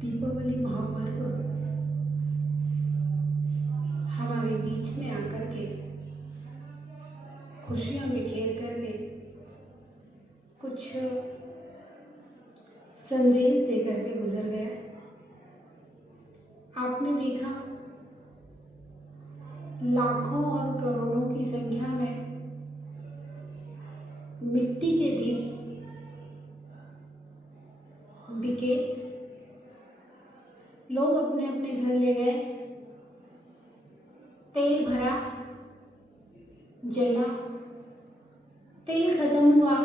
दीपावली महापर्व हमारे बीच में आकर के खुशियां बिखेर करके कुछ संदेश दे करके गुजर गया। आपने देखा लाखों और करोड़ों की संख्या में मिट्टी के दीप बिके, लोग अपने अपने घर ले गए, तेल भरा, जला, तेल खत्म हुआ,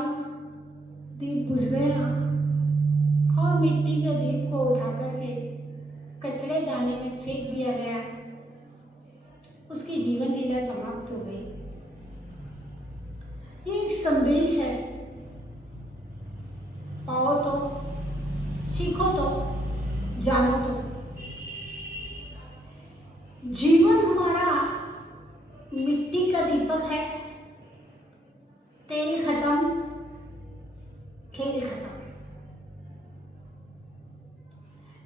दीप बुझ गया और मिट्टी के दीप को उठा करके कचड़े दाने में फेंक दिया गया। उसकी जीवन लीला समाप्त हो गई। ये एक संदेश है, पाओ तो, सीखो तो, जानो तो। जीवन हमारा मिट्टी का दीपक है, तेल खत्म, खेल खत्म।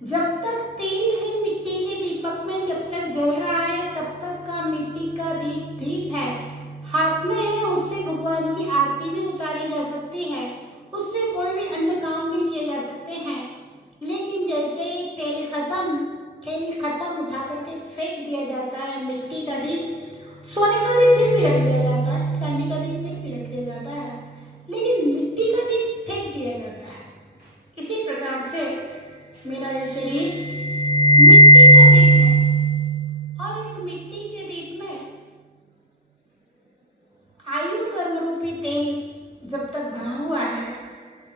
जब तक तेल है मिट्टी के दीपक में, जब तक जल रहा है तब तक का मिट्टी का दीप है, हाथ में है, उससे भगवान की आरती भी उतारी जा सकती है, उससे कोई भी अन्य काम भी किए जा सकते हैं। लेकिन जैसे ही तेल खत्म उठा करके फेंक दिया जाता है मिट्टी का दीप, सोने का दीप फिर भी रख दिया जाता है, चांदी का दीप फिर भी रख दिया जाता है, लेकिन मिट्टी का दीप फेंक दिया जाता है। इसी प्रकार से मेरा ये शरीर मिट्टी का दीप है और इस मिट्टी के दीप में आयु कर्म रूपी तेल जब तक भरा हुआ है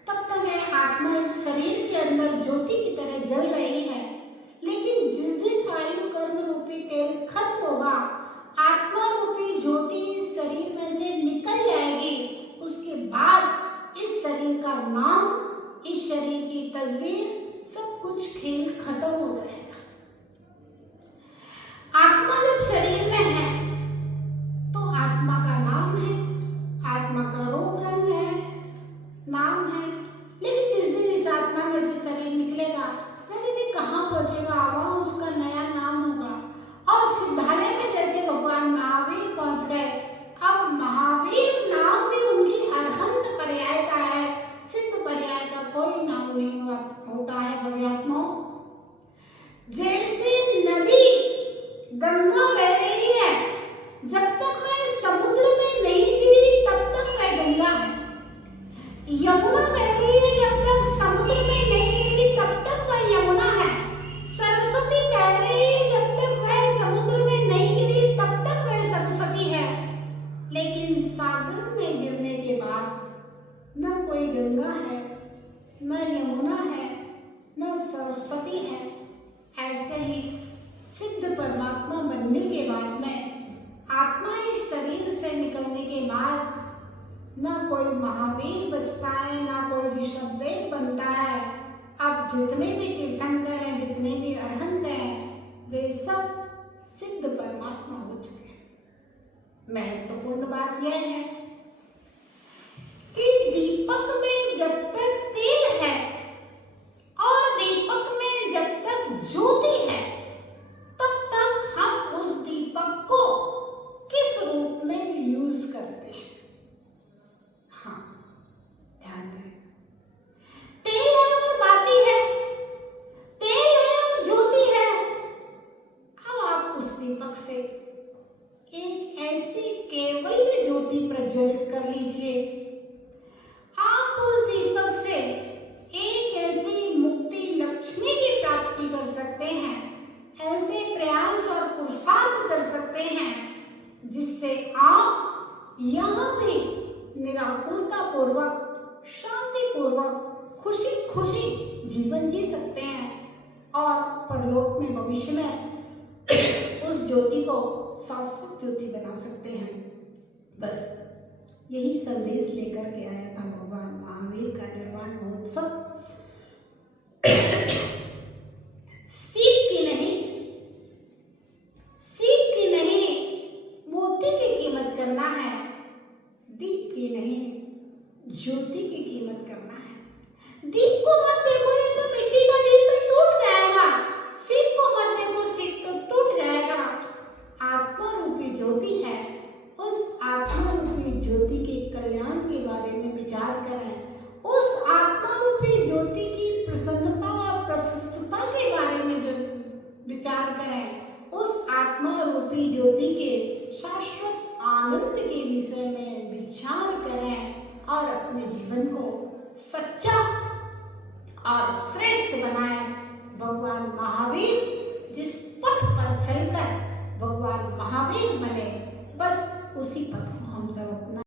तब तक यह आत्मा इस शरीर के अंदर ज्योति की तरह जल रही है। लेकिन जिस दिन आयु कर्म रूपी तेल खत्म होगा, आत्मा रूपी ज्योति इस शरीर में से निकल जाएगी, उसके बाद इस शरीर का नाम, इस शरीर की तस्वीर, सब कुछ खेल खत्म हो जाएगा। आत्मा जब शरीर में है तो आत्मा का नाम है, आत्मा का रूप रंग है, नाम है। लेकिन जिस दिन इस आत्मा में से शरीर निकलेगा, नहीं कहाँ पहुंचेगा, वहां उसका नया नाम होगा। और सिद्धालय में जैसे भगवान महावीर पहुंच गए, अब महावीर नाम भी उनकी अरहंत पर्याय का है, सिद्ध पर्याय का कोई नाम नहीं होता है भव्यात्माओं। जैसे नदी गंगा बह रही है, जब तक वह समुद्र में नहीं गिरी तब तक वह गंगा है। यमुना बह रही है, जब तक समुद्र में नहीं गिरी तब तक वह यमुना है। सरस्वती बह रही है, जब तक वह समुद्र में नहीं गिरी तब तक वह सरस्वती है। लेकिन सागर में गिरने के बाद न कोई गंगा है, न यमुना है, न सरस्वती है। ऐसे ही सिद्ध परमात्मा बनने के बाद में, आत्मा इस शरीर से निकलने के बाद ना कोई महावीर बचता है, ना कोई ऋषभदेव बनता है। अब जितने भी तीर्थंकर हैं, जितने भी अरहंत हैं, वे सब सिद्ध परमात्मा हो चुके हैं। महत्वपूर्ण बात यह है कि दीपक में जब तक तेल है और दीपक में जब तक ज्योति है, तब तक हम उस दीपक को किस रूप में यूज करते हैं। हाँ, ध्यान रहे, तेल है और बाती है, तेल है और ज्योति है। अब आप उस दीपक से एक ऐसी केवल ज्योति प्रज्वलित कर लीजिए, आप उस दीपक से एक ऐसी मुक्ति लक्ष्मी की प्राप्ति कर सकते हैं, ऐसे प्रयास और पुरुषार्थ कर सकते हैं जिससे आप यहाँ भी निराकुलता पूर्वक, शांति पूर्वक, खुशी खुशी जीवन जी सकते हैं और परलोक में, भविष्य में उस ज्योति को शाश्वत ज्योति बना सकते हैं। बस यही संदेश लेकर के आया था भगवान महावीर का निर्वाण महोत्सव। सीप की नहीं मोती की कीमत करना है, दीप की नहीं ज्योति की कीमत करना है। दीप को मत देखो, ये तो मिट्टी का दीप टूट जाएगा। आत्मा रूपी ज्योति के शाश्वत आनंद के विषय में विचार करें और अपने जीवन को सच्चा और